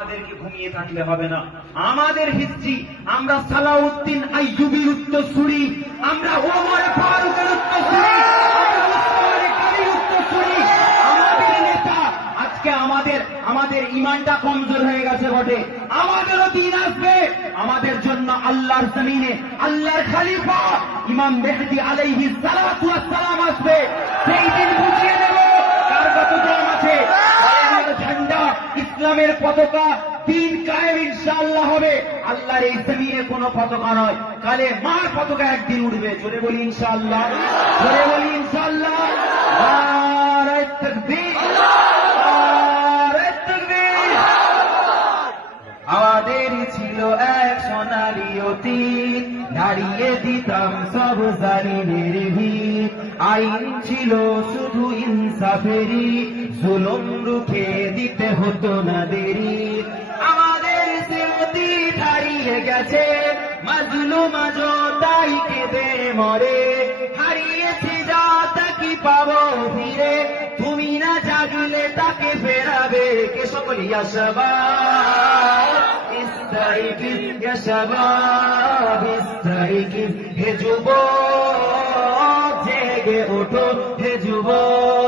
আমাদেরকে ঘুমিয়ে থাকলে হবে না। আমাদের হিস্ট্রি, আমরা সালাউদ্দিন আইয়ুবীর উত্তরসূরি, আমরা ওমর ফারুকের উত্তরসূরি, আমরা উসমান গনির উত্তরসূরি। আমাদের নেতা আজকে আমাদের ঈমানটা কমজোর হয়ে গেছে বটে, আমাদেরও দিন আসবে। আমাদের জন্য আল্লাহর জমিনে আল্লাহর খলিফা ইমাম মেহদী আলাইহিস সালাতু ওয়াস সালাম আসবে। সেই দিন বুঝিয়ে দেব কার কত দাম আছে। ঝান্ডা, ইসলামের পতাকা, দিন কায়েম ইনশাআল্লাহ হবে। আল্লাহর এই জমিনে কোনো পতাকা নয়, কালে মার পতাকা একদিন উঠবে। জোরে বলি ইনশাআল্লাহ, জোরে বলি ইনশাআল্লাহ। নারে তাকবীর, নারে তাকবীর। আমাদের ছিল এক সোনালী অতীত, দাঁড়িয়ে দিতাম সব জালিমের ভিত। আইন ছিল শুধু ইনসাফেরই, জুলুম রুখে দিতে হতো না দেরি। আমাদের স্মৃতি হারিয়ে গেছে, মাজলুম আজও তাই কেঁদে মরে। হারিয়েছি যা তা কি পাবো ফিরে, তুমি না জাগলে তাকে ফেরাবে কে? সকলি ইয়া শাবাব ইস্তাইকিজ, ইয়া শাবাব ইস্তাইকিজ। হে যুবক জেগে ওঠো, হে যুবক